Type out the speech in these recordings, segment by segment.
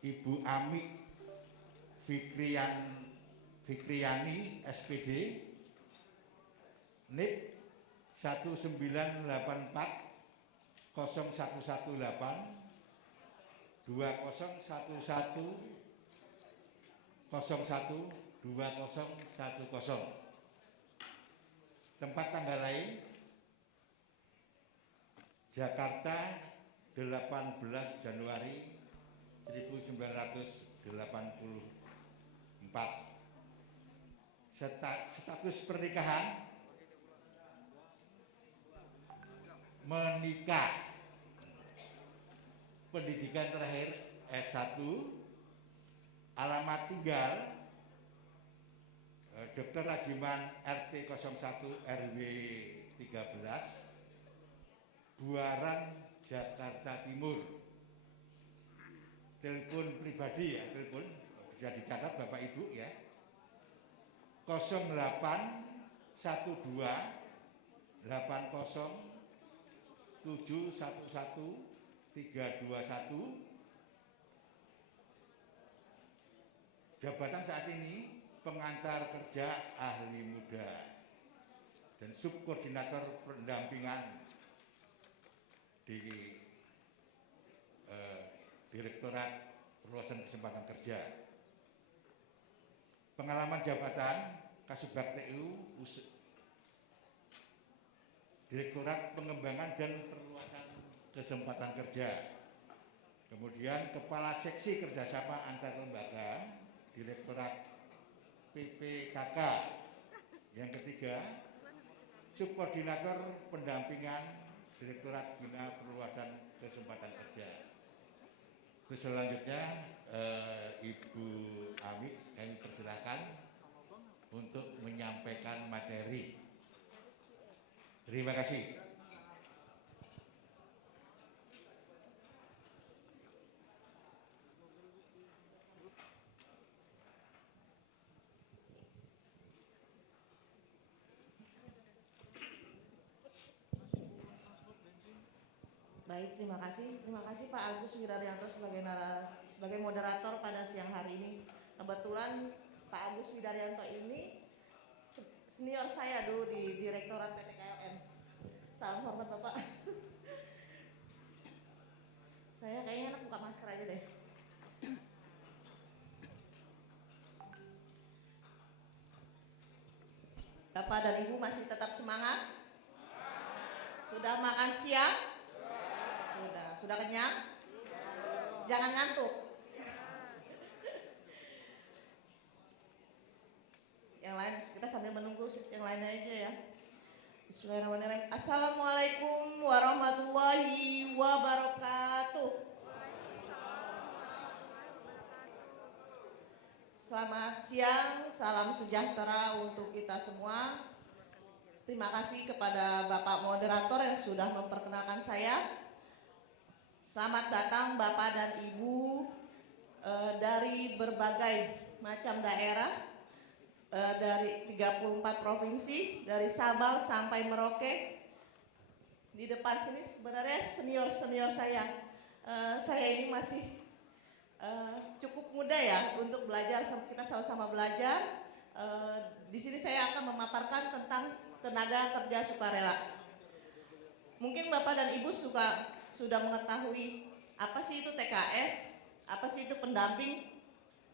Ibu Amik Fikriani SPD NIP 1984 0118 2011 01 2010. Tempat tanggal lain Jakarta 18 Januari 1984. Status pernikahan menikah. Pendidikan terakhir S1. Alamat tinggal Dr. Rajiman RT 01 RW 13 Buaran Jakarta Timur. Telepon pribadi ya, telepon bisa dicatat Bapak Ibu ya. 08 12 80 711 321. Jabatan saat ini pengantar kerja ahli muda dan subkoordinator pendampingan di Direktorat Perluasan Kesempatan Kerja. Pengalaman jabatan Kasubag TU Direktorat Pengembangan dan Perluasan Kesempatan Kerja. Kemudian Kepala Seksi Kerjasama Antar Lembaga Direktorat PPKK. Yang ketiga, Subkoordinator Pendampingan Direktorat Bina Perluasan Kesempatan Kerja. Terus selanjutnya Ibu Amik kami persilakan untuk menyampaikan materi. Terima kasih. Baik, terima kasih. Terima kasih Pak Agus Widaryanto sebagai moderator pada siang hari ini. Kebetulan Pak Agus Widaryanto ini senior saya dulu di Direktorat PT KLN. Salam hormat Bapak. Saya kayaknya enak buka masker aja deh. Bapak dan Ibu masih tetap semangat? Sudah makan siang? Sudah kenyang? Jangan ngantuk. Yang lain kita sambil menunggu yang lainnya aja ya. Bismillahirrahmanirrahim. Assalamualaikum warahmatullahi wabarakatuh. Selamat siang, salam sejahtera untuk kita semua. Terima kasih kepada Bapak Moderator yang sudah memperkenalkan saya. Selamat datang Bapak dan Ibu dari berbagai macam daerah, dari 34 provinsi, dari Sabang sampai Merauke. Di depan sini sebenarnya senior-senior saya. Saya ini masih cukup muda ya untuk belajar, kita sama-sama belajar. Di sini saya akan memaparkan tentang tenaga kerja sukarela. Mungkin Bapak dan Ibu sudah mengetahui apa sih itu TKS, apa sih itu pendamping.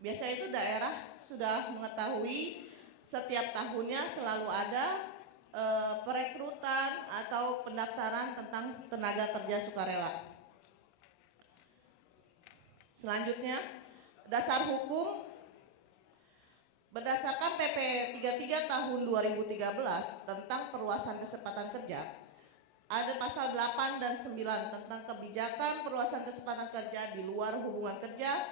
Biasanya itu daerah sudah mengetahui setiap tahunnya selalu ada perekrutan atau pendaftaran tentang tenaga kerja sukarela. Selanjutnya, dasar hukum berdasarkan PP 33 tahun 2013 tentang perluasan kesempatan kerja. Ada pasal 8 dan 9 tentang kebijakan perluasan kesempatan kerja di luar hubungan kerja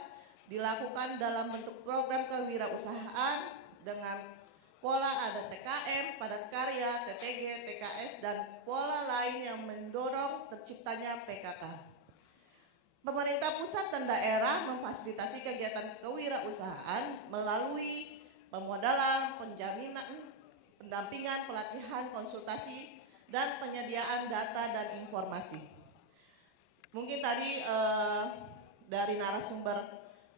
dilakukan dalam bentuk program kewirausahaan dengan pola ada TKM, padat karya, TTG, TKS, dan pola lain yang mendorong terciptanya PKK. Pemerintah pusat dan daerah memfasilitasi kegiatan kewirausahaan melalui pemodalan, penjaminan, pendampingan, pelatihan, konsultasi, dan penyediaan data dan informasi. Mungkin tadi dari narasumber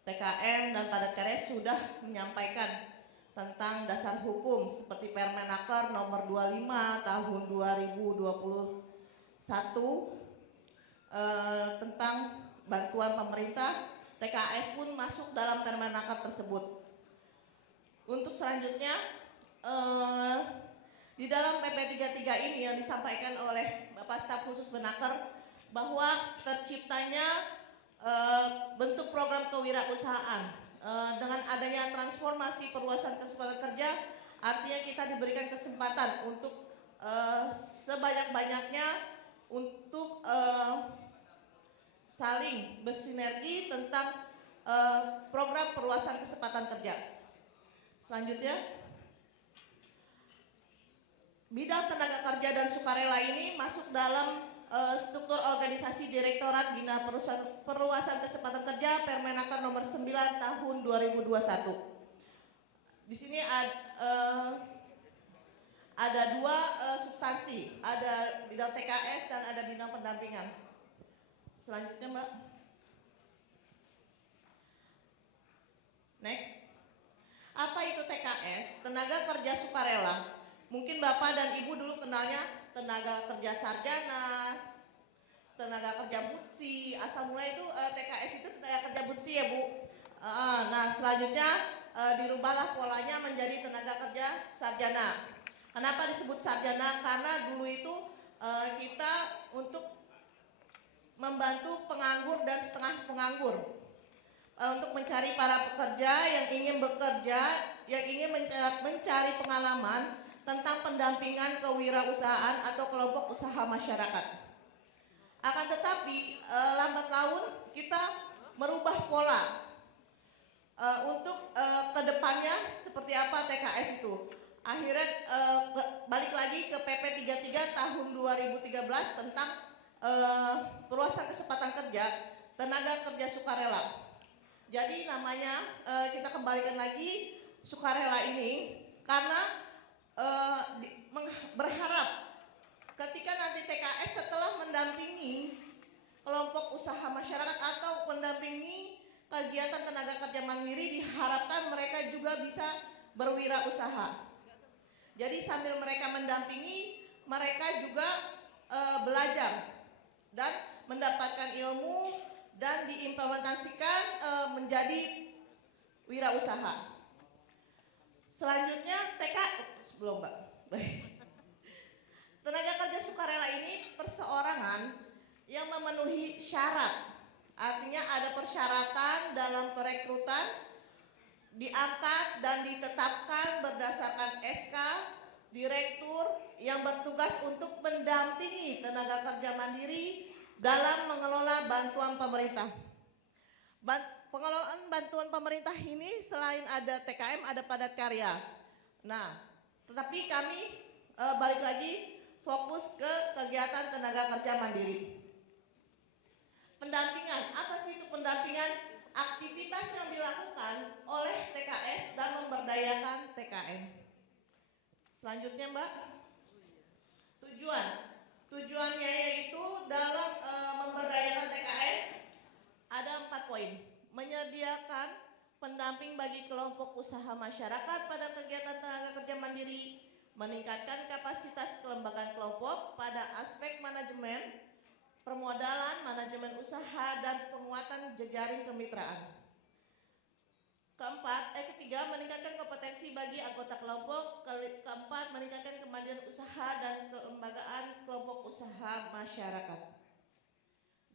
TKM dan padat karya sudah menyampaikan tentang dasar hukum seperti Permenaker nomor 25 tahun 2021 tentang bantuan pemerintah. TKS pun masuk dalam Permenaker tersebut. Untuk selanjutnya di dalam PP 33 ini yang disampaikan oleh Bapak Staf Khusus Menaker bahwa terciptanya bentuk program kewirausahaan dengan adanya transformasi perluasan kesempatan kerja, artinya kita diberikan kesempatan untuk sebanyak-banyaknya untuk saling bersinergi tentang program perluasan kesempatan kerja. Selanjutnya, bidang tenaga kerja dan sukarela ini masuk dalam struktur organisasi Direktorat Bina Perluasan Kesempatan Kerja Permenaker nomor 9 tahun 2021. Di sini ada dua substansi, ada bidang TKS dan ada bidang pendampingan. Selanjutnya, Mbak. Next. Apa itu TKS? Tenaga kerja sukarela. Mungkin Bapak dan Ibu dulu kenalnya tenaga kerja sarjana, tenaga kerja butsi. Asal mula itu TKS itu tenaga kerja butsi ya Bu. Nah selanjutnya dirubahlah polanya menjadi tenaga kerja sarjana. Kenapa disebut sarjana? Karena dulu itu kita untuk membantu penganggur dan setengah penganggur untuk mencari para pekerja yang ingin bekerja, yang ingin mencari pengalaman tentang pendampingan kewirausahaan atau kelompok usaha masyarakat. Akan tetapi lambat laun kita merubah pola untuk kedepannya seperti apa TKS itu. Akhirnya balik lagi ke PP 33 tahun 2013 tentang perluasan kesempatan kerja tenaga kerja sukarela. Jadi namanya kita kembalikan lagi sukarela ini karena berharap ketika nanti TKS setelah mendampingi kelompok usaha masyarakat atau mendampingi kegiatan tenaga kerja mandiri, diharapkan mereka juga bisa berwirausaha. Jadi sambil mereka mendampingi, mereka juga belajar dan mendapatkan ilmu dan diimplementasikan menjadi wirausaha. Selanjutnya belum Mbak. Tenaga kerja sukarela ini perseorangan yang memenuhi syarat. Artinya ada persyaratan dalam perekrutan, diangkat dan ditetapkan berdasarkan SK Direktur yang bertugas untuk mendampingi tenaga kerja mandiri dalam mengelola bantuan pemerintah. Pengelolaan bantuan pemerintah ini selain ada TKM, ada padat karya. Nah, tetapi kami balik lagi fokus ke kegiatan tenaga kerja mandiri. Pendampingan, apa sih itu pendampingan? Aktivitas yang dilakukan oleh TKS dan memberdayakan TKM. Selanjutnya Mbak, tujuannya yaitu dalam memberdayakan TKS ada 4 poin. Menyediakan pendamping bagi kelompok usaha masyarakat pada kegiatan tenaga kerja mandiri, meningkatkan kapasitas kelembagaan kelompok pada aspek manajemen, permodalan, manajemen usaha, dan penguatan jejaring kemitraan. Ketiga, meningkatkan kompetensi bagi anggota kelompok. Keempat, meningkatkan kemandirian usaha dan kelembagaan kelompok usaha masyarakat.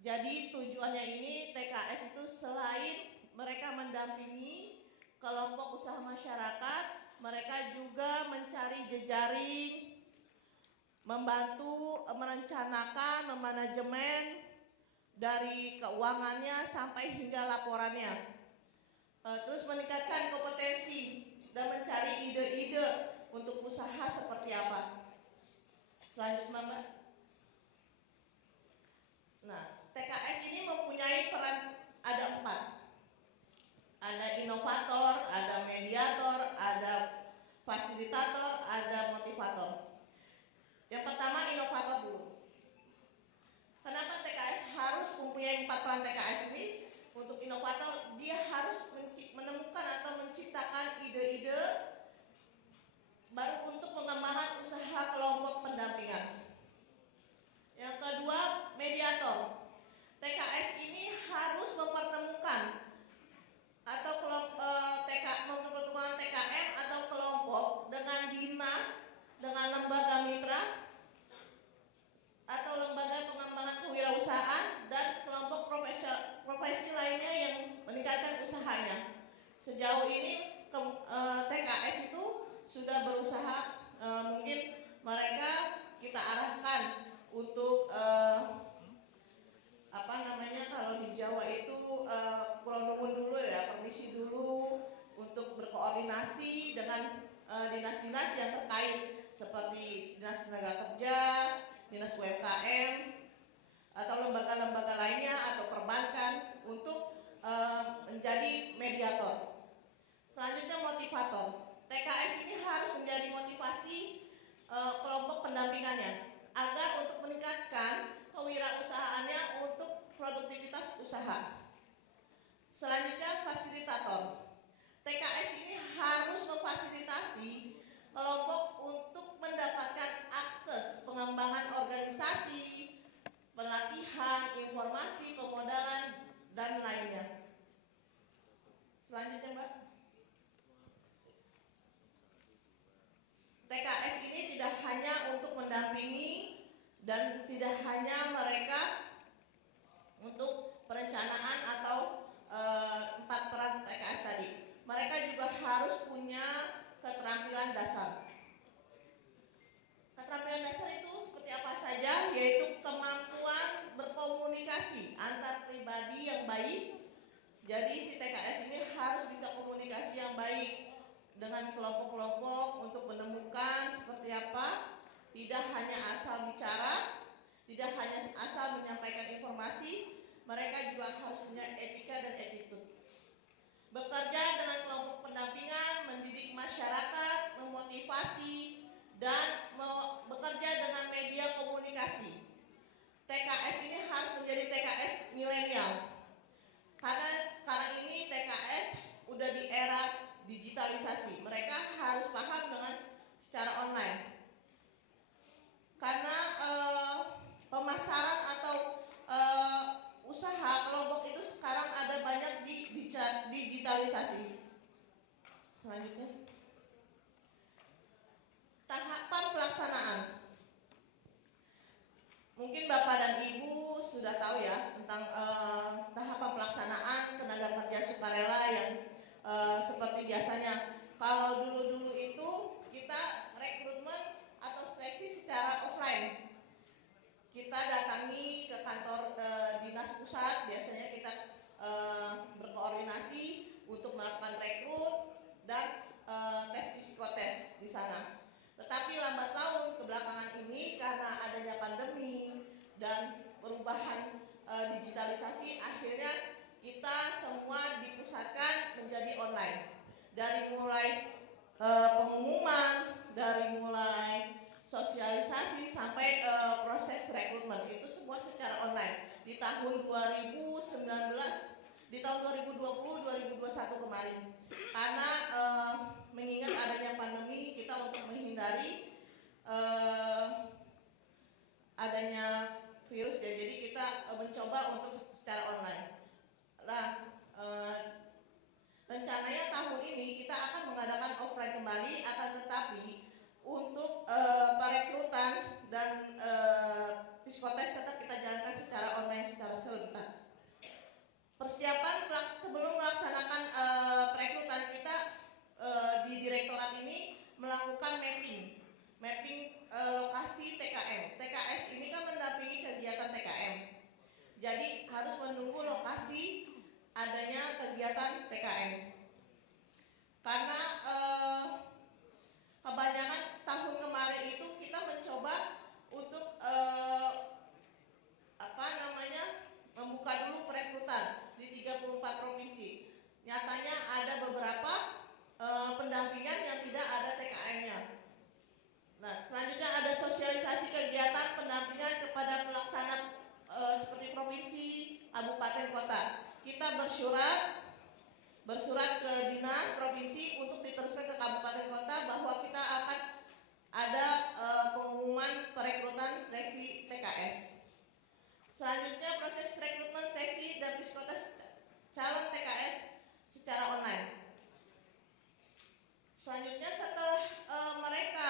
Jadi tujuannya ini TKS itu selain mereka mendampingi kelompok usaha masyarakat, mereka juga mencari jejaring, membantu merencanakan, memanajemen dari keuangannya sampai hingga laporannya. Terus meningkatkan kompetensi dan mencari ide-ide untuk usaha seperti apa. Selanjutnya Mbak. Nah, TKS ini mempunyai peran ada 4. Ada inovator, ada mediator, ada fasilitator, ada motivator. Yang pertama inovator dulu. Kenapa TKS harus mempunyai 4 peran TKS ini? untuk inovator, dia harus menemukan atau menciptakan ide-ide baru untuk pengembangan usaha kelompok pendampingan. Yang kedua, mediator. TKS ini harus mempertemukan atau mempertemukan TKM atau kelompok dengan dinas, dengan lembaga mitra atau lembaga pengembangan kewirausahaan dan kelompok profesi lainnya yang meningkatkan usahanya. Sejauh ini TKS itu sudah berusaha, mungkin mereka kita arahkan untuk kalau di Jawa itu kulo nuwun dulu ya, permisi dulu untuk berkoordinasi dengan dinas-dinas yang terkait seperti Dinas Tenaga Kerja, Dinas UMKM, atau lembaga-lembaga lainnya atau perbankan untuk menjadi mediator. Selanjutnya motivator. TKS ini harus menjadi motivasi kelompok pendampingannya agar untuk meningkatkan kewirausahaannya untuk produktivitas usaha. Selanjutnya fasilitator. TKS ini harus memfasilitasi kelompok untuk mendapatkan akses pengembangan organisasi, pelatihan, informasi, pemodalan, dan lainnya. Selanjutnya Mbak. TKS ini tidak hanya untuk mendampingi dan tidak hanya mereka untuk perencanaan atau 4 peran TKS tadi. Mereka juga harus punya keterampilan dasar. Keterampilan dasar itu seperti apa saja? Yaitu kemampuan berkomunikasi antar pribadi yang baik. Jadi si TKS ini harus bisa komunikasi yang baik dengan kelompok-kelompok untuk menemukan seperti apa, tidak hanya asal bicara, tidak hanya asal menyampaikan informasi, mereka juga harus punya etika dan attitude. Bekerja dengan kelompok pendampingan, mendidik masyarakat, memotivasi, dan bekerja dengan media komunikasi. TKS ini harus menjadi TKS milenial. Karena sekarang ini TKS udah di era digitalisasi. Mereka harus paham dengan secara online. Karena pemasaran atau usaha kelompok itu sekarang ada banyak di digitalisasi. Selanjutnya, tahapan pelaksanaan. Mungkin Bapak dan Ibu sudah tahu ya tentang tahapan pelaksanaan tenaga kerja sukarela yang seperti biasanya. Kalau dulu-dulu itu kita rekrutmen atau seleksi secara offline. Kita datangi ke kantor dinas pusat, biasanya kita berkoordinasi untuk melakukan rekrut dan tes psikotes di sana. Tetapi lambat laun kebelakangan ini karena adanya pandemi dan perubahan digitalisasi, akhirnya kita semua dipusatkan menjadi online. Dari mulai pengumuman, dari mulai sosialisasi sampai proses rekrutmen itu semua secara online. Di tahun 2019, di tahun 2020, 2021 kemarin. Karena mengingat adanya pandemi, kita untuk menghindari adanya virus ya, jadi kita mencoba untuk secara online. Nah, rencananya tahun ini kita akan mengadakan offline kembali, akan tetapi untuk perekrutan dan psikotes tetap kita jalankan secara online, secara serentak. Persiapan sebelum melaksanakan perekrutan kita di direktorat ini melakukan mapping lokasi TKM. TKS ini kan mendampingi kegiatan TKM. Jadi harus menunggu lokasi adanya kegiatan TKM. Karena kebanyakan tahun kemarin itu kita mencoba untuk membuka dulu perekrutan di 34 provinsi. Nyatanya Selanjutnya setelah mereka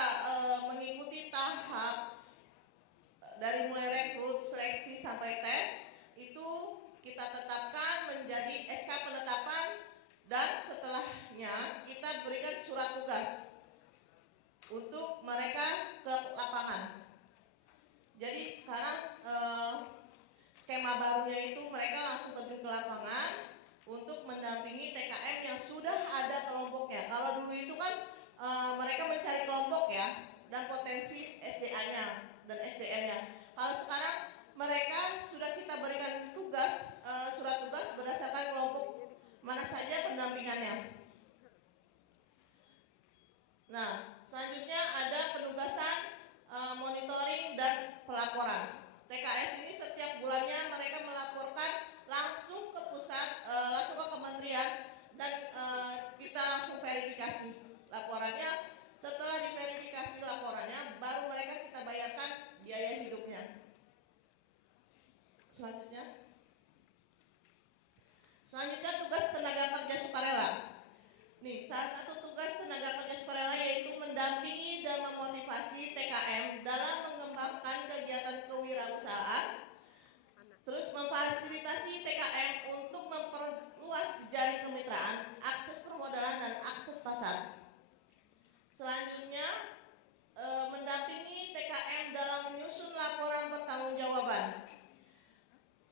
mengikuti tahap dari mulai rekrut, seleksi sampai tes, itu kita tetapkan menjadi SK penetapan dan setelahnya kita berikan surat tugas untuk mereka ke lapangan. Jadi sekarang skema barunya itu mereka langsung terjun ke lapangan untuk mendampingi TKM yang sudah ada kelompoknya. Kalau dulu itu kan mereka mencari kelompok ya dan potensi SDA-nya dan SDM-nya. Kalau sekarang mereka sudah kita berikan tugas, surat tugas berdasarkan kelompok mana saja pendampingannya. Nah, selanjutnya ada penugasan monitoring dan pelaporan. TKS ini setiap bulannya mereka melaporkan langsung ke pusat, langsung ke kementerian dan kita langsung verifikasi laporannya. Setelah diverifikasi laporannya, baru mereka kita bayarkan biaya hidupnya. Selanjutnya tugas tenaga kerja sukarela. Nih, salah satu tugas tenaga kerja sukarela yaitu mendampingi dan memotivasi TKM dalam mengembangkan kegiatan kewirausahaan, terus memfasilitasi TKM untuk memperluas jejaring kemitraan, akses permodalan dan akses pasar. Selanjutnya mendampingi TKM dalam menyusun laporan pertanggungjawaban.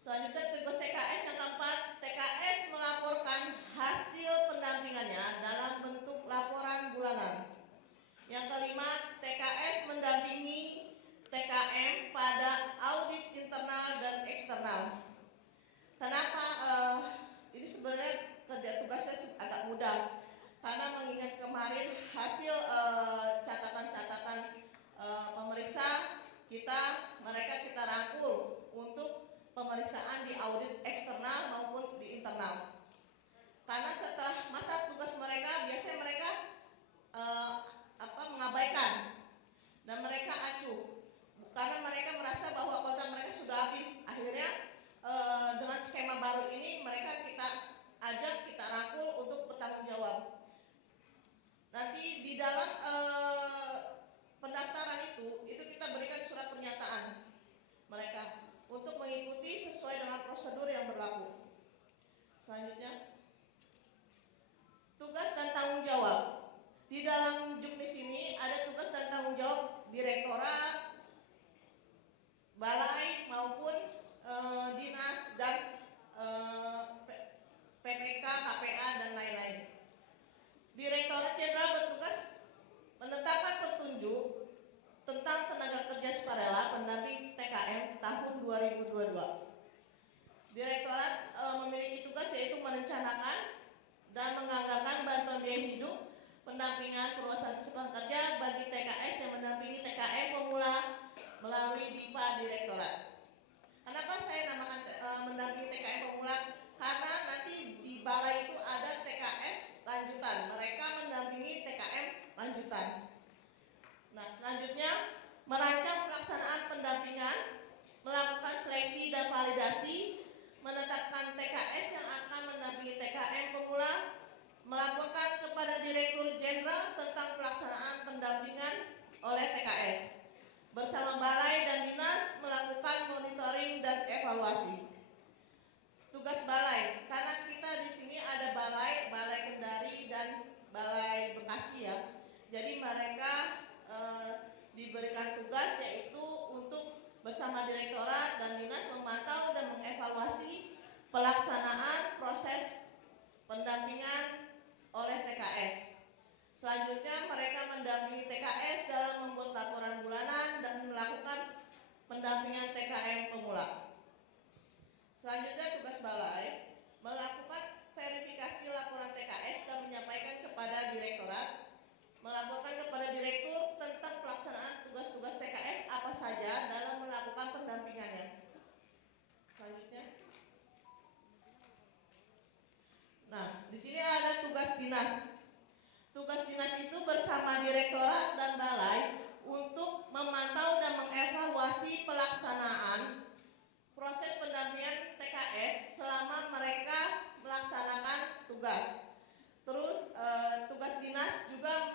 Selanjutnya tugas TKS yang keempat, TKS melaporkan hasil pendampingannya dalam bentuk laporan bulanan. Yang kelima, TKS mendampingi TKM pada audit internal dan eksternal. Kenapa ini sebenarnya kerja tugasnya agak mudah, karena mengingat kemarin hasil catatan-catatan pemeriksa mereka kita rangkul untuk pemeriksaan di audit eksternal maupun di internal. Karena setelah masa tugas mereka biasanya mereka mengabaikan dan mereka acuh karena mereka merasa bahwa kontrak mereka sudah habis. Akhirnya dengan skema baru ini mereka kita ajak, kita rangkul untuk bertanggung jawab. Nanti di dalam pendaftaran itu kita berikan surat pernyataan mereka untuk mengikuti sesuai dengan prosedur yang berlaku. Selanjutnya, tugas dan tanggung jawab. Di dalam juknis ini ada tugas dan tanggung jawab direktorat, balai maupun dinas dan PPK, KPA dan lain-lain. Direktorat Jenderal bertugas menetapkan petunjuk tentang tenaga kerja sukarela pendamping TKM tahun 2022. Direktorat memiliki tugas yaitu merencanakan dan menganggarkan bantuan biaya hidup, pendampingan perluasan kesempatan kerja bagi TKS yang mendampingi TKM pemula melalui DIPA Direktorat. Kenapa saya namakan mendampingi TKM pemula? Karena nanti di balai itu ada TKS lanjutan, mereka mendampingi TKM lanjutan. Nah, selanjutnya merancang pelaksanaan pendampingan, melakukan seleksi dan validasi, menetapkan TKS yang akan mendampingi TKM pemula, melaporkan kepada Direktur Jenderal tentang pelaksanaan pendampingan oleh TKS. Bersama balai dan dinas melakukan monitoring dan evaluasi. Tugas balai, karena kita di sini ada balai Kendari dan balai Bekasi ya. Jadi mereka diberikan tugas yaitu untuk bersama direktorat dan dinas memantau dan mengevaluasi pelaksanaan proses pendampingan oleh TKS. Selanjutnya mereka mendampingi TKS dalam membuat laporan bulanan dan melakukan pendampingan TKM pemula. Selanjutnya tugas balai melakukan verifikasi laporan TKS dan menyampaikan kepada direktorat, melaporkan kepada direktur tentang pelaksanaan tugas-tugas TKS apa saja dalam melakukan pendampingannya. Selanjutnya, nah di sini ada tugas dinas. Tugas dinas itu bersama direktorat dan balai untuk memantau dan mengevaluasi pelaksanaan proses pendampingan TKS selama mereka melaksanakan tugas. Terus tugas dinas juga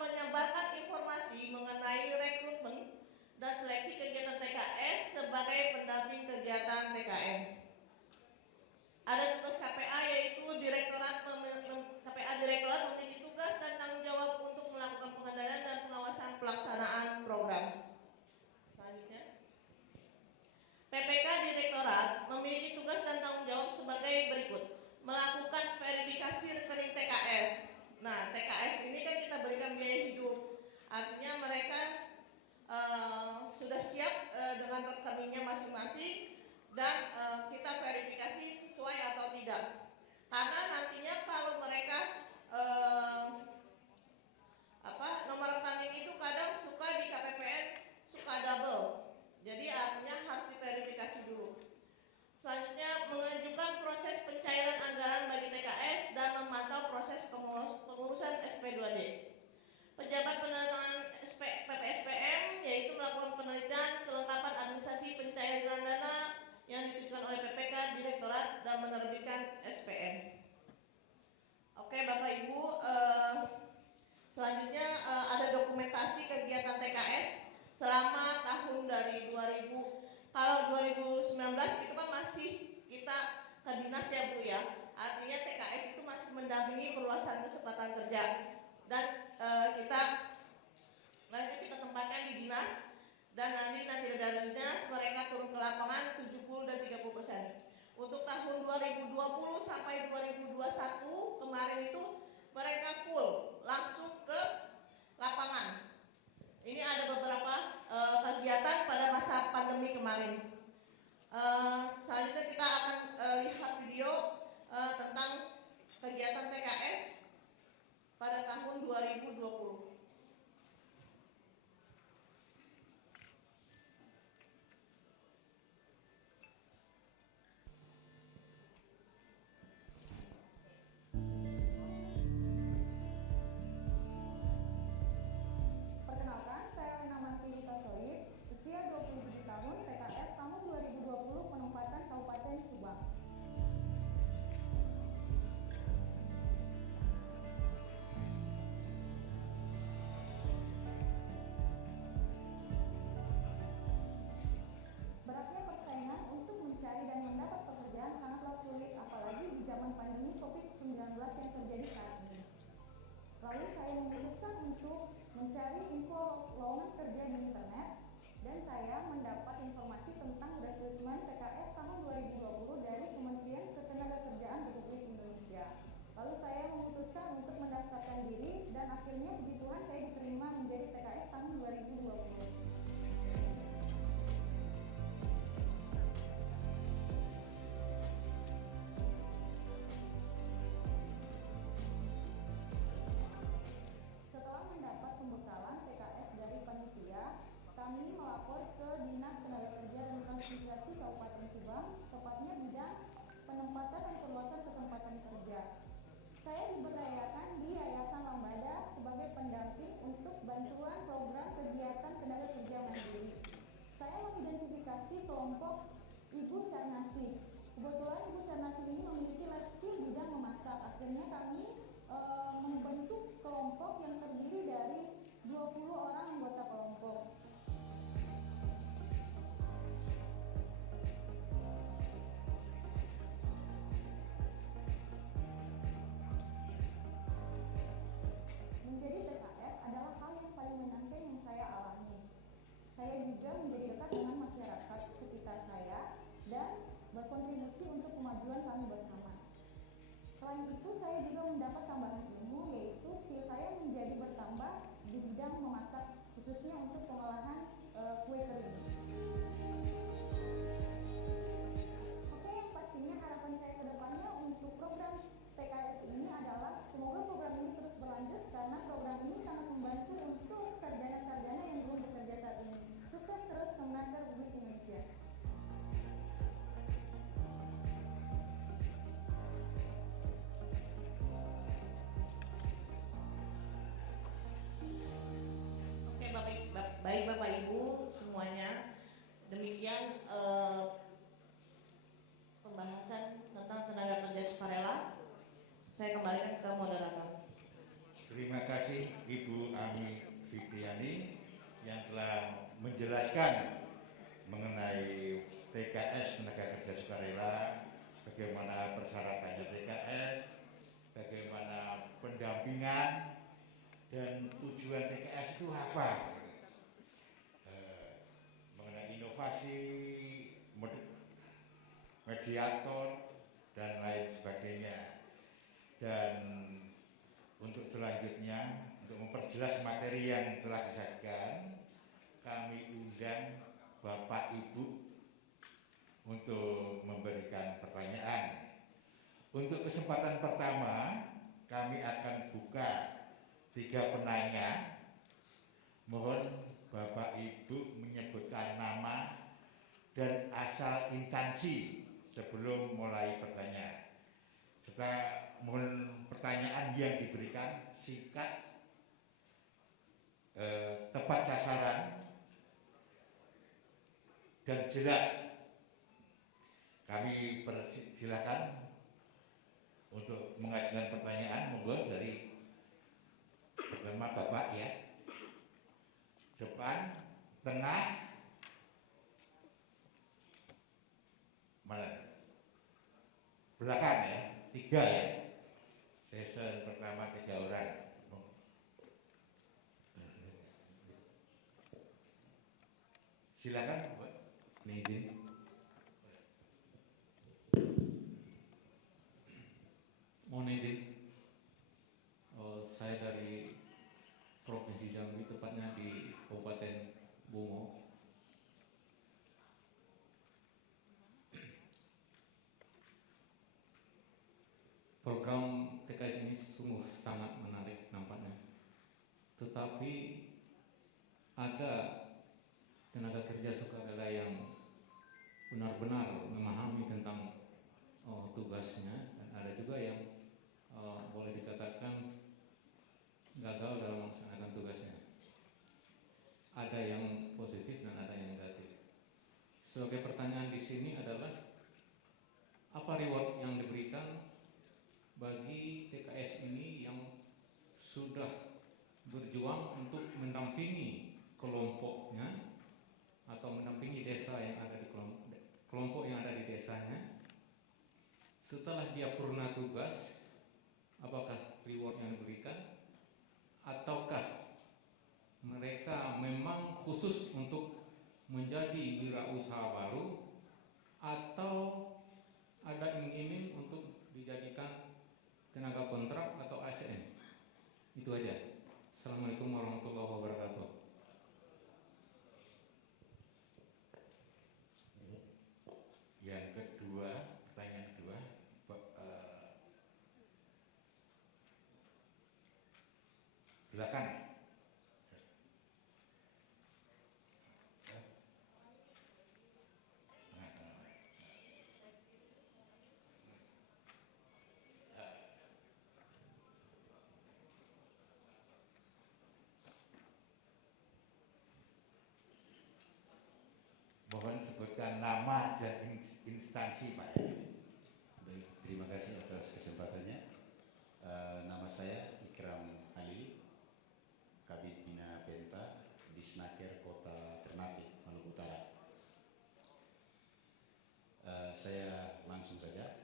pada tahun 2020. Perkenalkan, saya Lena Marti Rita Soid, usia 27 tahun, TKS tahun 2020, penempatan Kabupaten Subang. Beratnya persaingan untuk mencari dan mendapat pekerjaan sangatlah sulit, apalagi di zaman pandemi COVID-19 yang terjadi saat ini. Lalu saya memutuskan untuk mencari info lowongan kerja di internet dan saya mendapat informasi tentang rekrutmen TKS tahun 2020 dari Kementerian Ketenagakerjaan Republik Indonesia. Lalu saya memutuskan untuk mendaftarkan diri dan akhirnya puji Tuhan saya diterima menjadi TKS tahun 2020. Setelah mendapat pembekalan TKS dari panitia, kami melapor ke Dinas Tenaga Kerja dan Transmigrasi Kabupaten Subang, tepatnya bidang penempatan dan perluasan kesempatan kerja. Saya diberdayakan di Yayasan Lambada sebagai pendamping untuk bantuan program kegiatan tenaga kerja mandiri. Saya mengidentifikasi kelompok Ibu Carnasi. Kebetulan Ibu Carnasi ini memiliki life skill bidang memasak. Akhirnya kami membentuk kelompok yang terdiri dari 20 orang anggota kelompok. Menjadi TKS adalah hal yang paling menyenangkan yang saya alami. Saya juga menjadi dekat dengan masyarakat sekitar saya dan berkontribusi untuk kemajuan kami bersama. Selain itu, saya juga mendapat tambahan ilmu, yaitu skill saya menjadi bertambah di bidang memasak, khususnya untuk pengolahan kue kering. Oke, yang pastinya harapan saya ke depannya untuk program TKS ini adalah semoga program ini terus berlanjut karena program ini sangat membantu untuk sarjana-sarjana yang belum bekerja saat ini. Sukses terus Kemenaker Republik Indonesia. Oke, baik Bapak Ibu semuanya, demikian pembahasan tentang tenaga kerja sukarela. Saya kembalikan ke moderator. Terima kasih Ibu Ami Fikriani yang telah menjelaskan mengenai TKS tenaga kerja sukarela, bagaimana persyaratannya TKS, bagaimana pendampingan dan tujuan TKS itu apa, mengenai inovasi, mediator dan lain sebagainya. Dan untuk selanjutnya, untuk memperjelas materi yang telah disajikan, kami undang Bapak Ibu untuk memberikan pertanyaan. Untuk kesempatan pertama, kami akan buka 3 penanya. Mohon Bapak Ibu menyebutkan nama dan asal instansi sebelum mulai pertanyaan. Serta mohon pertanyaan yang diberikan singkat, tepat sasaran, dan jelas. Kami persilakan untuk mengajukan pertanyaan, monggo dari pertama Bapak ya, depan, tengah, mana, belakang ya, 3 ya. Session pertama 3 orang. Silakan, Pak. Izin. Mohon izin. Saya dari Provinsi Jambi, tepatnya di Kabupaten Bungo. Program TKS ini sungguh sangat menarik nampaknya. tetapi ada tenaga kerja sukarela yang benar-benar memahami tentang tugasnya, dan ada juga yang boleh dikatakan gagal dalam melaksanakan tugasnya. Ada yang positif dan ada yang negatif. Sebagai pertanyaan di sini adalah apa reward yang diberikan bagi TKS ini yang sudah berjuang untuk mendampingi kelompoknya atau mendampingi desa yang ada di kelompok yang ada di desanya. Setelah dia purna tugas, apakah reward yang diberikan ataukah mereka memang khusus untuk menjadi wirausaha baru, atau ada iming-iming untuk dijadikan tenaga kontrak atau ASN? Itu aja. Assalamualaikum warahmatullahi wabarakatuh. Yang kedua, pertanyaan kedua, silakan. Mohon sebutkan nama dan instansi, Pak. Baik, terima kasih atas kesempatannya. Nama saya Ikram Halil, Kabid Bina Penta, Disnaker Kota Ternate, Maluku Utara. Saya langsung saja.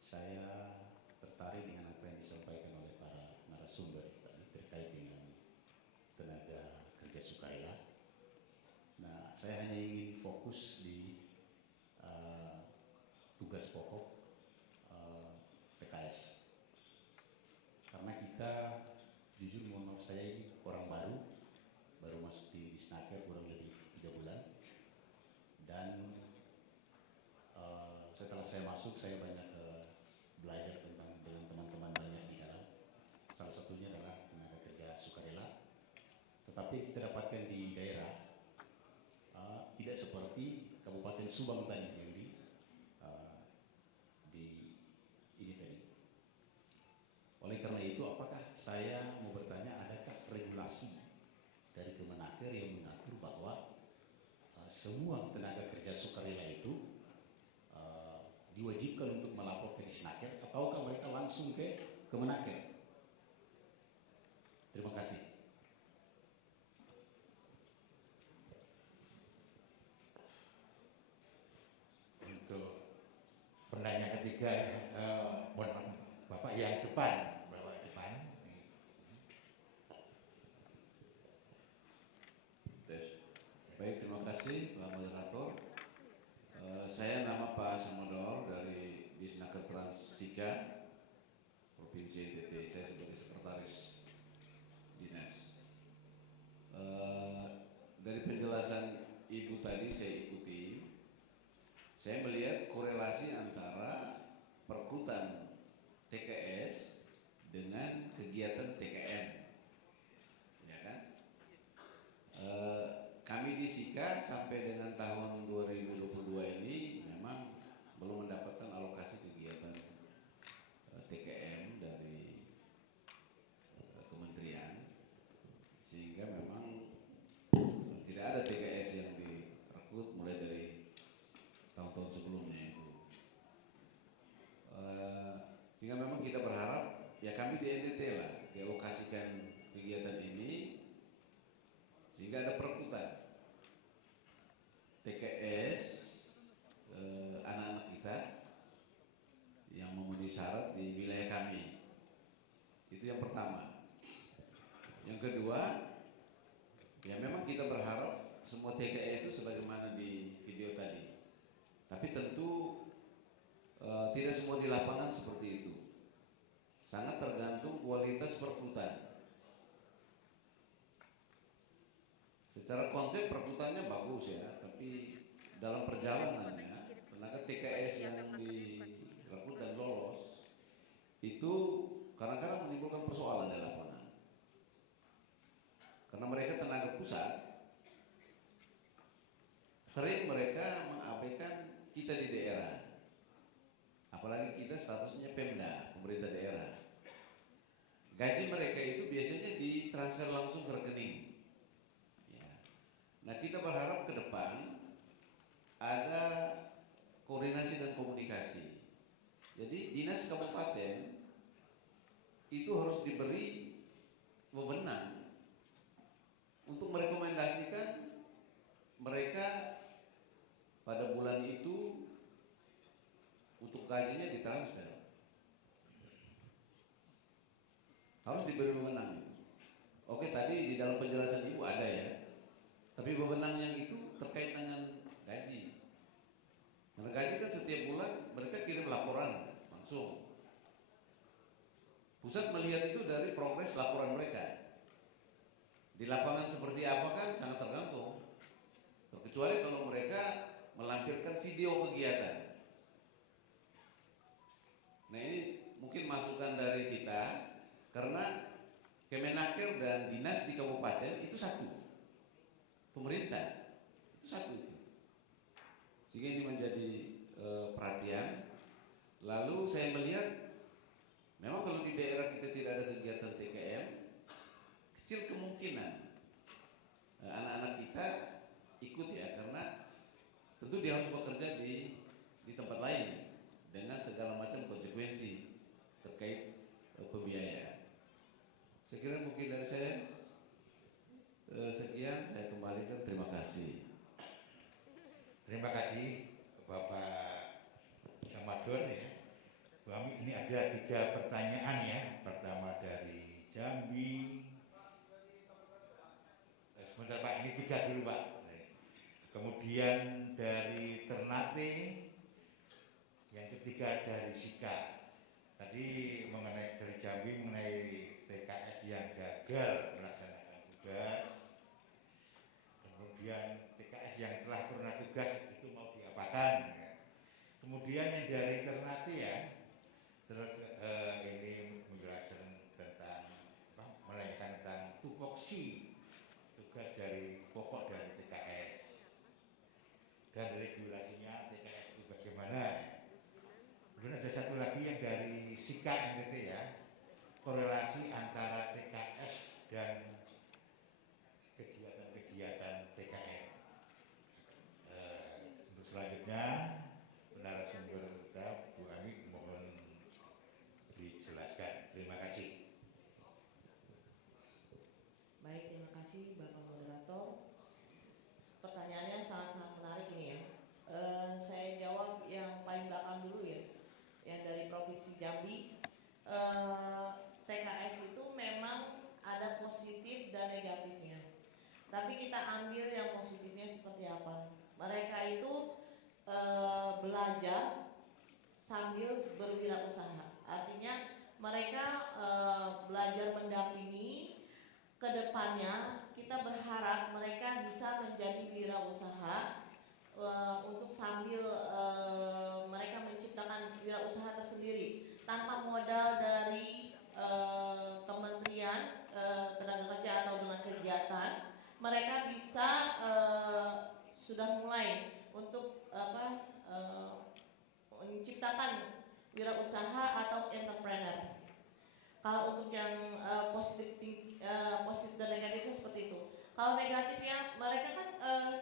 Saya tertarik dengan apa yang disampaikan oleh para narasumber tadi terkait dengan tenaga kerja sukarela. Nah, saya hanya ingin fokus di tugas pokok TKS. Karena kita, jujur mohon maaf, saya ini orang baru masuk di Disnaker kurang lebih 3 bulan. Dan setelah saya masuk, saya banyak belajar dengan teman-teman banyak di dalam. Salah satunya adalah tenaga kerja sukarela. Tetapi kita dapatkan di daerah tidak seperti Kabupaten Subang tadi yang di ini tadi. Oleh karena itu, apakah saya mau bertanya, adakah regulasi dari Kemenaker yang mengatur bahwa semua tenaga kerja sukarela itu diwajibkan untuk melapor ke Disnaker, ataukah mereka langsung ke Kemenaker? Terima kasih. Untuk pertanyaan ketiga, Bapak yang depan, Bapak depan. Baik, terima kasih Pak Moderator. Saya nama Pak Samodor dari Disnaker Transika Provinsi NTT. Saya sebagai sekretaris dinas. Dari penjelasan Ibu tadi saya ikuti. Saya melihat korelasi antara perekrutan TKS dengan kegiatan TKM, ya kan? Kami di Sika sampai dengan tahun 2022 ini memang belum mendapatkan alokasi kegiatan TKM dari kementerian, sehingga memang tidak ada TKS yang direkrut mulai dari tahun-tahun sebelumnya itu. Sehingga memang kita berharap ya kami di NTT lah dialokasikan kegiatan ini sehingga ada perekrutan TKS anak-anak kita yang memenuhi syarat di wilayah kami. Itu yang pertama. Yang kedua, ya memang kita berharap semua TKS itu sebagaimana di video tadi. Tapi tentu tidak semua di lapangan seperti itu. Sangat tergantung kualitas perekrutan. Secara konsep perekrutannya bagus ya, tapi dalam perjalanannya tenaga TKS yang direkrut dan lolos itu kadang-kadang menimbulkan persoalan di lapangan. pusat, sering mereka mengabaikan kita di daerah. Apalagi kita statusnya Pemda, pemerintah daerah. Gaji mereka itu biasanya ditransfer langsung ke rekening. Ya. Nah, kita berharap ke depan ada koordinasi dan komunikasi. Jadi dinas kabupaten itu harus diberi wewenang untuk merekomendasikan mereka pada bulan itu untuk gajinya ditransfer. Harus diberi wewenang. Oke, tadi di dalam penjelasan Ibu ada ya. Tapi wewenang yang itu terkait dengan gaji. Karena gaji kan setiap bulan mereka kirim laporan langsung. Pusat melihat itu dari progres laporan mereka. Di lapangan seperti apa kan sangat tergantung. Terkecuali kalau mereka melampirkan video kegiatan. Nah, ini mungkin masukan dari kita, karena Kemenaker dan dinas di kabupaten itu satu, pemerintah itu satu, sehingga ini menjadi perhatian. Lalu saya melihat memang kalau di daerah kita tidak ada kegiatan TKM, kecil kemungkinan anak-anak kita ikut ya, karena tentu dia harus bekerja di tempat lain dengan segala macam konsekuensi terkait pembiayaan. Saya kira mungkin dari saya sekian, saya kembalikan. Terima kasih. Terima kasih Bapak Samadon ya. Kami ini ada 3 pertanyaan ya. Pertama dari Jambi. Sebentar Pak, ini 3 dulu Pak. Kemudian dari Ternate, yang ketiga dari Sika. Tadi mengenai dari Jambi mengenai TKS yang gagal melaksanakan tugas, kemudian TKS yang telah pernah tugas itu mau diapakan. Kemudian yang dari Ternate ya, ini menjelaskan tentang menanyakan tentang tupoksi tugas dari pokok dari TKS dan regulasinya TKS itu bagaimana. Kemudian ada satu lagi yang dari Sika NTT ya, korelasi antara TKS dan kegiatan-kegiatan TKN. Untuk selanjutnya narasumber kita Bu Ami mohon dijelaskan. Terima kasih. Baik, terima kasih Bapak Moderator. Pertanyaannya sangat-sangat menarik ini ya. Saya jawab yang paling belakang dulu ya, yang dari Provinsi Jambi. TKS itu memang ada positif dan negatifnya. Tapi kita ambil yang positifnya seperti apa. Mereka itu belajar sambil berwirausaha. Artinya mereka belajar mendampingi. Kedepannya kita berharap mereka bisa menjadi wirausaha untuk sambil mereka menciptakan wirausaha tersendiri tanpa modal dari Kementerian Tenaga Kerja atau dengan kegiatan. Mereka bisa sudah mulai untuk menciptakan wirausaha atau entrepreneur. Kalau untuk yang positif dan negatifnya seperti itu. Kalau negatifnya, mereka kan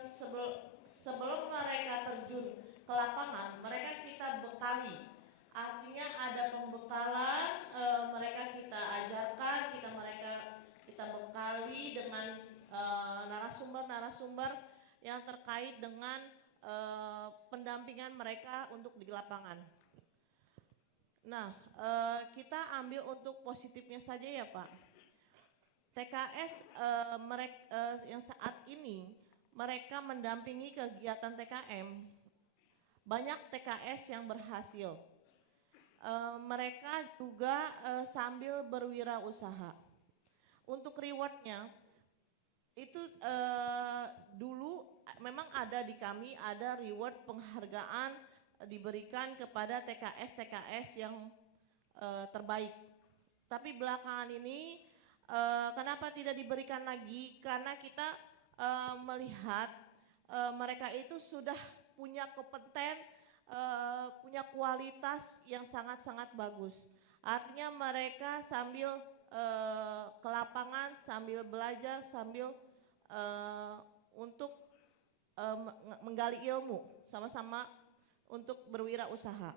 sebelum mereka terjun ke lapangan, mereka kita bekali. Artinya ada pembekalan, mereka kita ajarkan, kita bekali dengan narasumber-narasumber yang terkait dengan pendampingan mereka untuk di lapangan. Nah, kita ambil untuk positifnya saja ya Pak. TKS yang saat ini mereka mendampingi kegiatan TKM. Banyak TKS yang berhasil. Mereka juga sambil berwirausaha. Untuk rewardnya itu dulu memang ada di kami, ada reward penghargaan diberikan kepada TKS yang terbaik. Tapi belakangan ini kenapa tidak diberikan lagi? Karena kita melihat mereka itu sudah punya kompeten, punya kualitas yang sangat-sangat bagus. Artinya mereka sambil ke lapangan, sambil belajar, sambil untuk menggali ilmu, sama-sama untuk berwirausaha.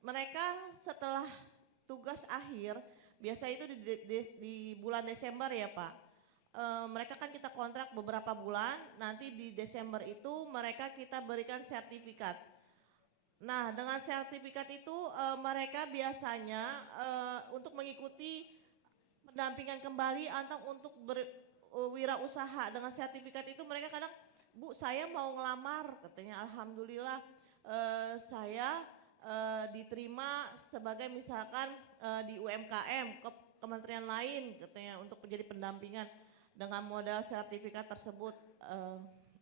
Mereka setelah tugas akhir, biasa itu di bulan Desember ya Pak. Mereka kan kita kontrak beberapa bulan, nanti di Desember itu mereka kita berikan sertifikat. Nah, dengan sertifikat itu mereka biasanya untuk mengikuti pendampingan kembali atau untuk berwirausaha. Dengan sertifikat itu mereka kadang, Bu, saya mau ngelamar, katanya alhamdulillah saya diterima sebagai misalkan di UMKM, kementerian lain katanya untuk menjadi pendampingan dengan modal sertifikat tersebut.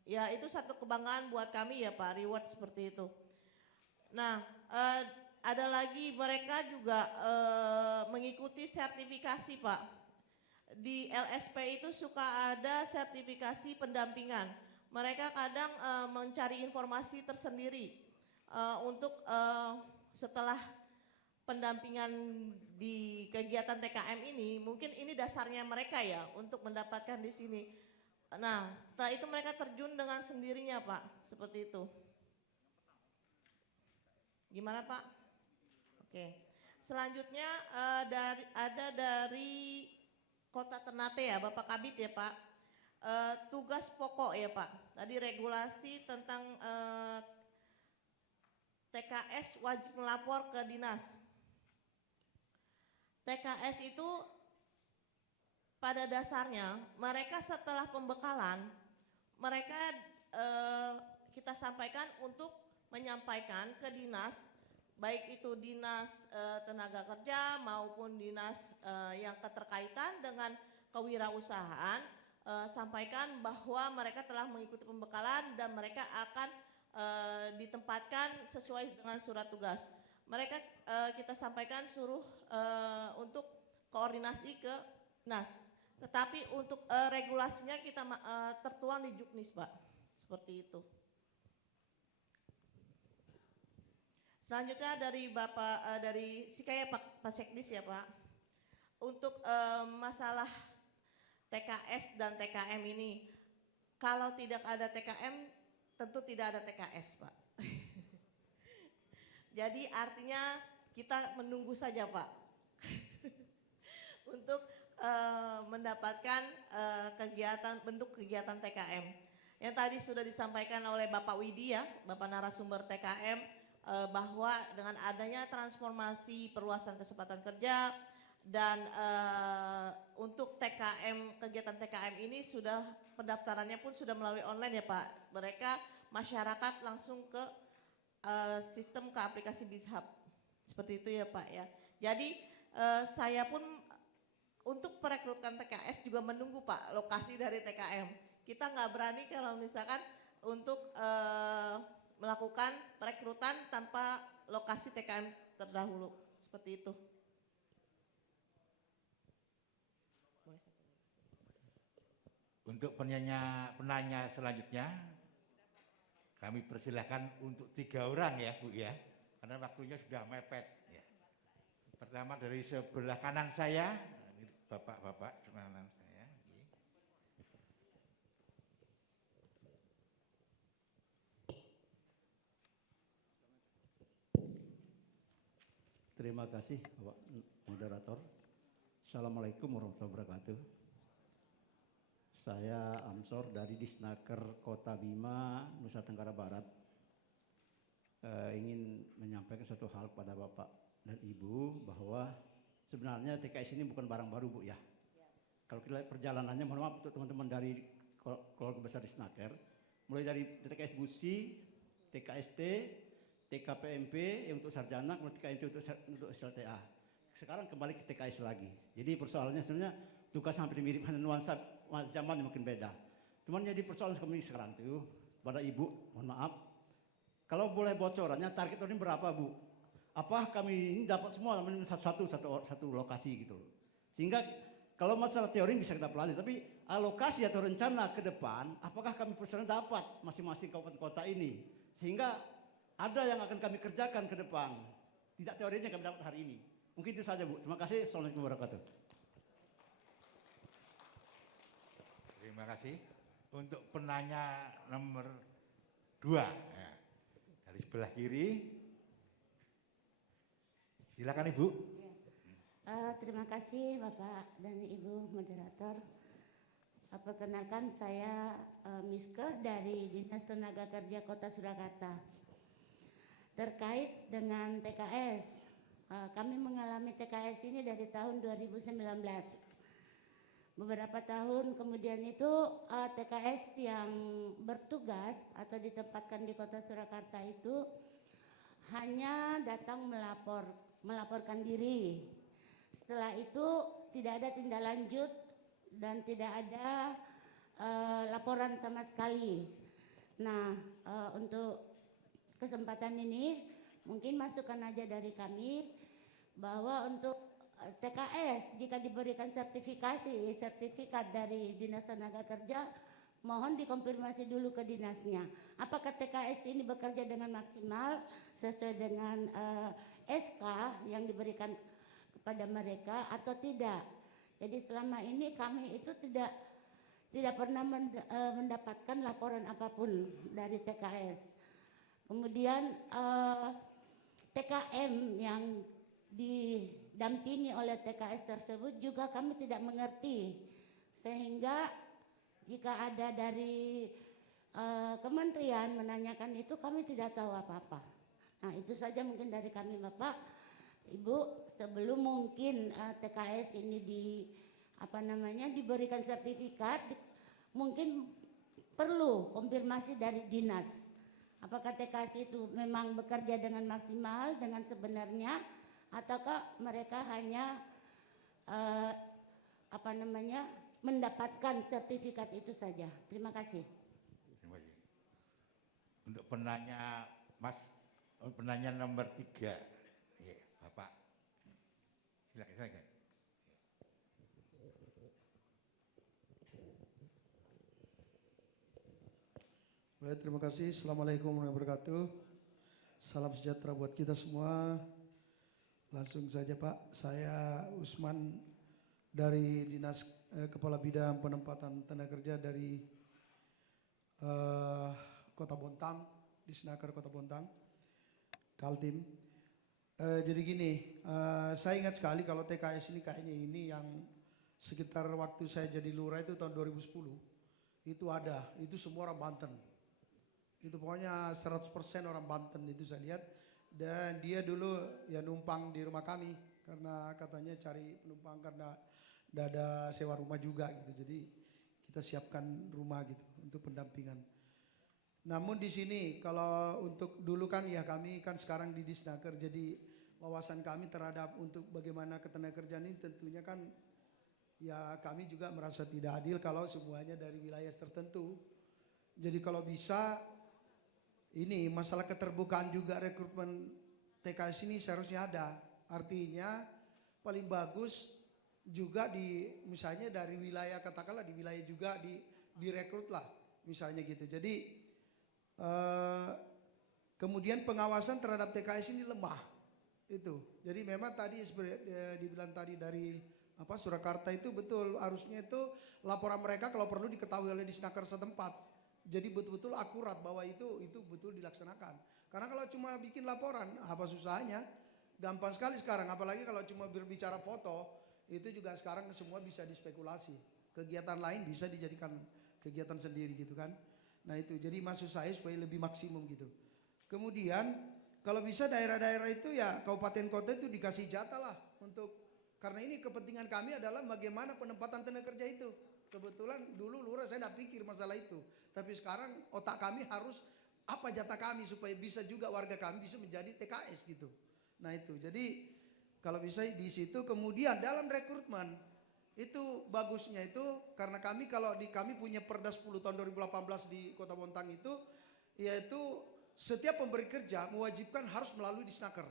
Ya itu satu kebanggaan buat kami ya Pak, reward seperti itu. Nah, ada lagi mereka juga mengikuti sertifikasi Pak. Di LSP itu suka ada sertifikasi pendampingan. Mereka kadang mencari informasi tersendiri untuk setelah pendampingan di kegiatan TKM ini, mungkin ini dasarnya mereka ya untuk mendapatkan di sini. Nah, setelah itu mereka terjun dengan sendirinya Pak, seperti itu. Gimana Pak? Oke. Selanjutnya dari Kota Ternate ya, Bapak Kabit ya Pak. Tugas pokok ya Pak. Tadi regulasi tentang TKS wajib melapor ke dinas. TKS itu pada dasarnya mereka setelah pembekalan, mereka kita sampaikan untuk menyampaikan ke dinas, baik itu dinas tenaga kerja maupun dinas yang keterkaitan dengan kewirausahaan, sampaikan bahwa mereka telah mengikuti pembekalan dan mereka akan ditempatkan sesuai dengan surat tugas. Mereka kita sampaikan suruh untuk koordinasi ke dinas. Tetapi untuk regulasinya kita tertuang di Juknis Pak, seperti itu. Selanjutnya dari Bapak dari Sikaya Pak Sekdis ya Pak. Untuk masalah TKS dan TKM ini, kalau tidak ada TKM tentu tidak ada TKS Pak. Jadi artinya kita menunggu saja Pak untuk mendapatkan bentuk kegiatan TKM. Yang tadi sudah disampaikan oleh Bapak Widi ya, Bapak narasumber TKM, bahwa dengan adanya transformasi perluasan kesempatan kerja dan untuk TKM, kegiatan TKM ini sudah pendaftarannya pun sudah melalui online ya Pak. Mereka masyarakat langsung ke sistem ke aplikasi BizHub. Seperti itu ya Pak ya. Jadi saya pun untuk perekrutan TKS juga menunggu Pak lokasi dari TKM. Kita nggak berani kalau misalkan untuk melakukan perekrutan tanpa lokasi TKM terdahulu, seperti itu. Untuk penanya selanjutnya, kami persilahkan untuk 3 orang ya Bu ya, karena waktunya sudah mepet. Ya. Pertama dari sebelah kanan saya, Bapak-bapak sebelah kanan saya. Terima kasih Bapak Moderator. Assalamualaikum warahmatullahi wabarakatuh. Saya Amsor dari Disnaker Kota Bima, Nusa Tenggara Barat. Ingin menyampaikan satu hal kepada Bapak dan Ibu bahwa sebenarnya TKS ini bukan barang baru Bu ya. Kalau kita lihat perjalanannya, mohon maaf untuk teman-teman dari keluarga besar Disnaker, mulai dari TKS Busi, TKST, TKPMP untuk sarjana, kemudian TKMP untuk SLTA. Sekarang kembali ke TKS lagi. Jadi persoalannya sebenarnya tugas hampir mirip, hanya nuansa zaman mungkin beda. Cuman jadi persoalan kami sekarang itu pada Ibu, mohon maaf, kalau boleh bocorannya target ini berapa Bu? Apa kami ini dapat semua satu lokasi gitu. Sehingga Kalau masalah teori bisa kita pelajari, tapi alokasi atau rencana ke depan, apakah kami persenan dapat masing-masing kabupaten kota ini, sehingga ada yang akan kami kerjakan ke depan, tidak teorinya yang kami dapat hari ini. Mungkin itu saja Bu. Terima kasih. Assalamualaikum warahmatullahi wabarakatuh. Terima kasih. Untuk penanya nomor 2 ya, dari sebelah kiri, silakan Ibu. Terima kasih Bapak dan Ibu moderator. Perkenalkan saya Miske dari Dinas Tenaga Kerja Kota Surakarta. Terkait dengan TKS, kami mengalami TKS ini dari tahun 2019. Beberapa tahun kemudian itu TKS yang bertugas atau ditempatkan di Kota Surakarta itu hanya datang melaporkan diri. Setelah itu tidak ada tindak lanjut dan tidak ada laporan sama sekali. Nah, untuk kesempatan ini mungkin masukan aja dari kami bahwa untuk TKS jika diberikan sertifikat dari Dinas Tenaga Kerja, mohon dikonfirmasi dulu ke dinasnya. Apakah TKS ini bekerja dengan maksimal sesuai dengan SK yang diberikan kepada mereka atau tidak. Jadi selama ini kami itu tidak pernah mendapatkan laporan apapun dari TKS. Kemudian TKM yang didampingi oleh TKS tersebut juga kami tidak mengerti, sehingga jika ada dari kementerian menanyakan itu kami tidak tahu apa-apa. Nah, itu saja mungkin dari kami Bapak Ibu. Sebelum mungkin TKS ini diberikan sertifikat, mungkin perlu konfirmasi dari dinas. Apakah TKS itu memang bekerja dengan maksimal dengan sebenarnya, ataukah mereka hanya mendapatkan sertifikat itu saja. Terima kasih. Terima kasih. Untuk penanya nomor 3, ya, Bapak, silakan. Baik, terima kasih. Assalamualaikum warahmatullahi wabarakatuh. Salam sejahtera buat kita semua. Langsung saja Pak, saya Usman dari Dinas Kepala Bidang Penempatan Tenaga Kerja dari Kota Bontang, di Senaker Kota Bontang, Kaltim. Jadi gini, saya ingat sekali kalau TKS ini kayaknya ini yang sekitar waktu saya jadi lurah itu tahun 2010, itu ada, itu semua orang Banten. Itu pokoknya 100% orang Banten itu saya lihat. Dan dia dulu ya numpang di rumah kami karena katanya cari penumpang karena tidak ada sewa rumah juga gitu. Jadi kita siapkan rumah gitu untuk pendampingan. Namun di sini kalau untuk dulu kan ya kami kan sekarang di Disnaker, jadi wawasan kami terhadap untuk bagaimana ketenagakerjaan ini tentunya kan ya kami juga merasa tidak adil kalau semuanya dari wilayah tertentu. Jadi kalau bisa ini masalah keterbukaan juga rekrutmen TKS ini seharusnya ada. Artinya paling bagus juga misalnya dari wilayah, katakanlah di wilayah juga direkrut lah misalnya gitu. Jadi kemudian pengawasan terhadap TKS ini lemah itu. Jadi memang tadi dibilang tadi dari Surakarta itu betul, harusnya itu laporan mereka kalau perlu diketahui oleh Disnaker setempat. Jadi betul-betul akurat bahwa itu betul dilaksanakan. Karena kalau cuma bikin laporan, apa susahnya? Gampang sekali sekarang, apalagi kalau cuma berbicara foto, itu juga sekarang semua bisa dispekulasi. Kegiatan lain bisa dijadikan kegiatan sendiri gitu kan. Nah itu, jadi maksud saya supaya lebih maksimum gitu. Kemudian kalau bisa daerah-daerah itu ya kabupaten kota itu dikasih jatah lah karena ini kepentingan kami adalah bagaimana penempatan tenaga kerja itu. Kebetulan dulu lurah saya tidak pikir masalah itu, tapi sekarang otak kami harus apa jatah kami supaya bisa juga warga kami bisa menjadi TKS gitu. Nah itu, jadi kalau bisa di situ. Kemudian dalam rekrutmen itu bagusnya itu karena kami punya Perda 10 tahun 2018 di Kota Bontang itu, yaitu setiap pemberi kerja mewajibkan harus melalui Disnaker.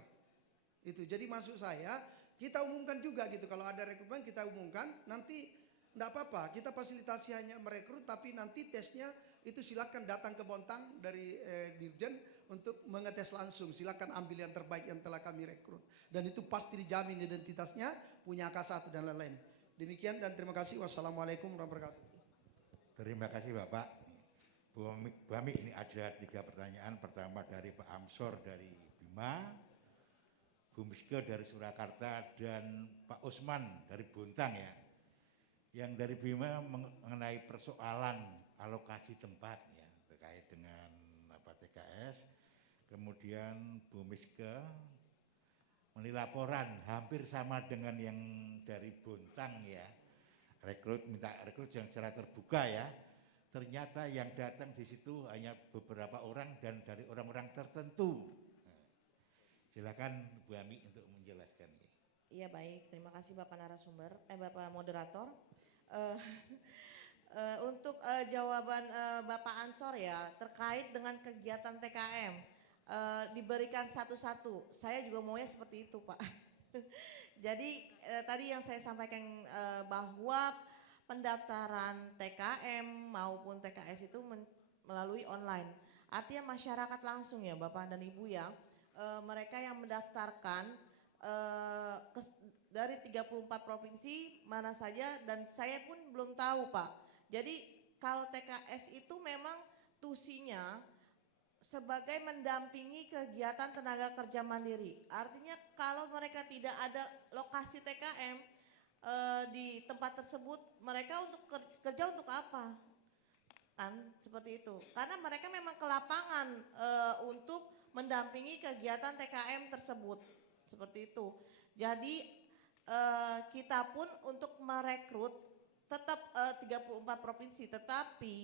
Itu jadi maksud saya kita umumkan juga gitu. Kalau ada rekrutmen kita umumkan, nanti enggak apa-apa, kita fasilitasi hanya merekrut, tapi nanti tesnya itu silakan datang ke Bontang dari Dirjen untuk mengetes langsung. Silakan ambil yang terbaik yang telah kami rekrut. Dan itu pasti dijamin identitasnya, punya AK1 dan lain-lain. Demikian dan terima kasih. Wassalamualaikum warahmatullahi wabarakatuh. Terima kasih Bapak. Bu Ami, ini ada 3 pertanyaan. Pertama dari Pak Amsor dari Bima, Bu Miske dari Surakarta, dan Pak Usman dari Bontang ya. Yang dari Bima mengenai persoalan alokasi tempat ya, terkait dengan TKS. Kemudian Bu Miske menilai laporan hampir sama dengan yang dari Bontang ya. Minta rekrut yang secara terbuka ya. Ternyata yang datang di situ hanya beberapa orang dan dari orang-orang tertentu. Silakan Bu Ami untuk menjelaskan. Iya baik, terima kasih Bapak narasumber, Bapak moderator. Untuk jawaban Bapak Ansor ya terkait dengan kegiatan TKM diberikan satu-satu. Saya juga maunya seperti itu Pak. Jadi tadi yang saya sampaikan bahwa pendaftaran TKM maupun TKS itu melalui online. Artinya masyarakat langsung ya Bapak dan Ibu ya, mereka yang mendaftarkan dari 34 provinsi mana saja, dan saya pun belum tahu Pak. Jadi kalau TKS itu memang tusinya sebagai mendampingi kegiatan tenaga kerja mandiri. Artinya kalau mereka tidak ada lokasi TKM di tempat tersebut, mereka untuk kerja untuk apa? Kan seperti itu. Karena mereka memang ke lapangan untuk mendampingi kegiatan TKM tersebut. Seperti itu. Jadi kita pun untuk merekrut tetap 34 provinsi, tetapi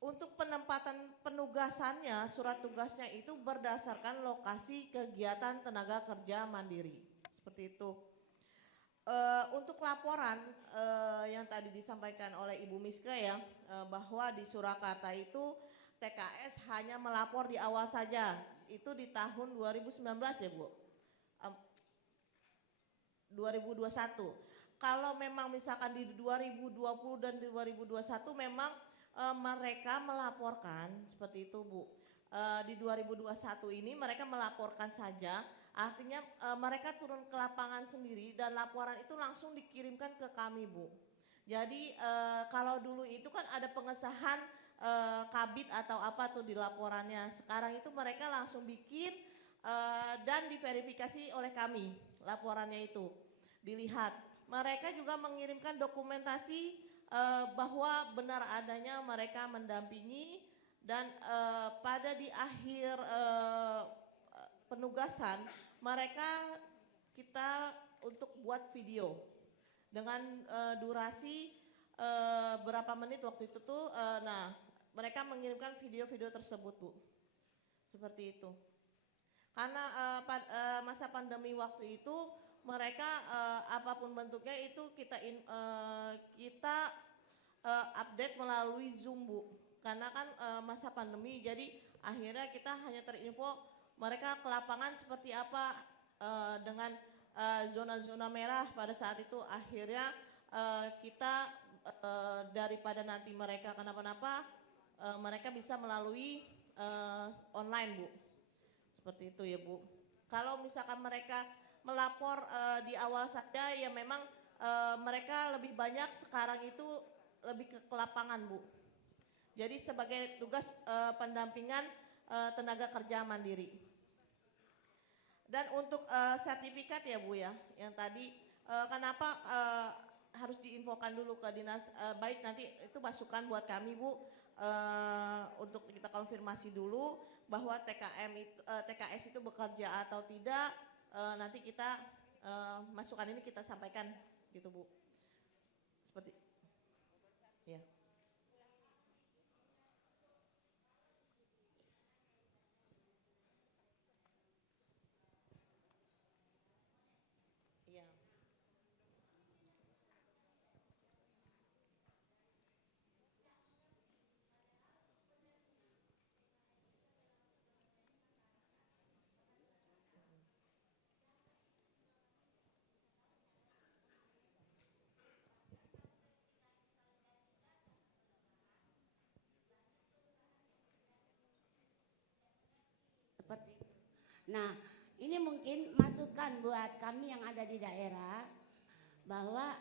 untuk penempatan penugasannya, surat tugasnya itu berdasarkan lokasi kegiatan tenaga kerja mandiri. Seperti itu. Untuk laporan yang tadi disampaikan oleh Ibu Miske ya, bahwa di Surakarta itu TKS hanya melapor di awal saja. Itu di tahun 2019 ya Bu. 2021. Kalau memang misalkan di 2020 dan 2021 memang mereka melaporkan seperti itu Bu. Di 2021 ini mereka melaporkan saja, artinya mereka turun ke lapangan sendiri dan laporan itu langsung dikirimkan ke kami Bu. Jadi kalau dulu itu kan ada pengesahan kabit atau apa tuh di laporannya. Sekarang itu mereka langsung bikin dan diverifikasi oleh kami laporannya itu. Dilihat. Mereka juga mengirimkan dokumentasi bahwa benar adanya mereka mendampingi, dan pada di akhir penugasan mereka kita untuk buat video dengan durasi berapa menit waktu itu tuh. Nah mereka mengirimkan video-video tersebut Bu, seperti itu. Karena masa pandemi waktu itu mereka apapun bentuknya itu kita update melalui Zoom Bu. Karena kan masa pandemi, jadi akhirnya kita hanya terinfo mereka ke lapangan seperti apa dengan zona-zona merah pada saat itu. Akhirnya kita daripada nanti mereka kenapa-napa, mereka bisa melalui online Bu. Seperti itu ya Bu. Kalau misalkan mereka melapor di awal saja ya memang mereka lebih banyak sekarang itu lebih ke lapangan Bu. Jadi sebagai tugas pendampingan tenaga kerja mandiri. Dan untuk sertifikat ya Bu ya, yang tadi kenapa harus diinfokan dulu ke dinas, baik nanti itu masukan buat kami Bu, untuk kita konfirmasi dulu bahwa TKS itu bekerja atau tidak. Nanti kita masukan ini kita sampaikan gitu Bu. Seperti ya. Iya. Nah, ini mungkin masukan buat kami yang ada di daerah bahwa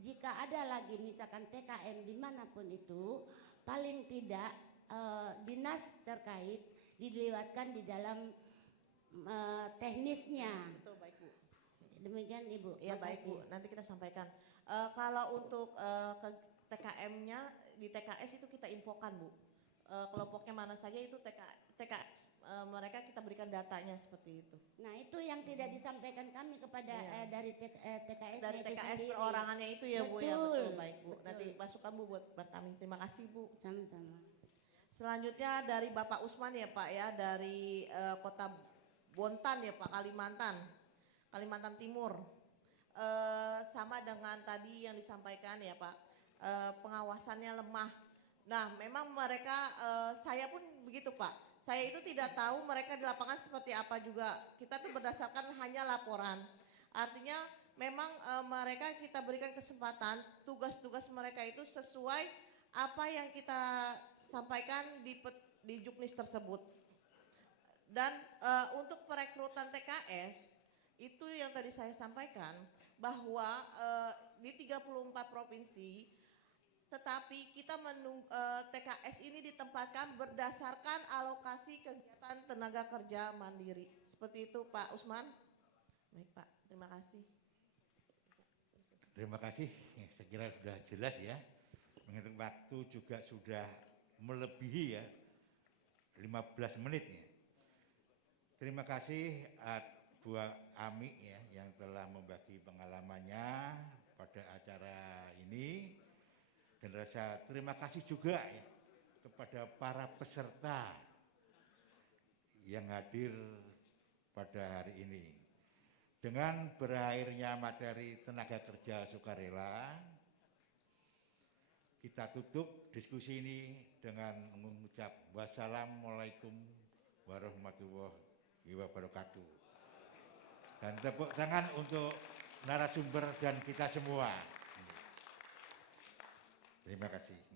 jika ada lagi misalkan TKM dimanapun itu, paling tidak dinas terkait dilibatkan di dalam teknisnya. Betul, baik Bu. Demikian Ibu. Ya baik Bu, nanti kita sampaikan. Kalau untuk TKM-nya di TKS itu kita infokan Bu. Kelompoknya mana saja itu TKS mereka kita berikan datanya seperti itu. Nah itu yang tidak disampaikan kami kepada dari TKS. Dari itu TKS sendiri. perorangannya itu ya Bu ya, Betul. betul baik Bu. Betul. Nanti masukan Bu buat kami. Terima kasih Bu. Sama-sama. Selanjutnya dari Bapak Usman ya Pak ya, dari Kota Bontan ya Pak, Kalimantan Timur. Sama dengan tadi yang disampaikan ya Pak, pengawasannya lemah. Nah memang mereka, saya pun begitu Pak, saya itu tidak tahu mereka di lapangan seperti apa juga, kita tuh berdasarkan hanya laporan. Artinya memang mereka kita berikan kesempatan, tugas-tugas mereka itu sesuai apa yang kita sampaikan di Juknis tersebut. Dan untuk perekrutan TKS, itu yang tadi saya sampaikan, bahwa di 34 provinsi, tetapi kita TKS ini ditempatkan berdasarkan alokasi kegiatan tenaga kerja mandiri. Seperti itu Pak Usman. Baik Pak, terima kasih. Terima kasih, saya kira sudah jelas ya. Menghitung waktu juga sudah melebihi ya 15 menit ya. Terima kasih Bu Ami ya yang telah membagi pengalamannya pada acara ini. Dan rasa terima kasih juga ya kepada para peserta yang hadir pada hari ini. Dengan berakhirnya materi tenaga kerja sukarela, kita tutup diskusi ini dengan mengucap wassalamualaikum warahmatullahi wabarakatuh. Dan tepuk tangan untuk narasumber dan kita semua. Terima kasih.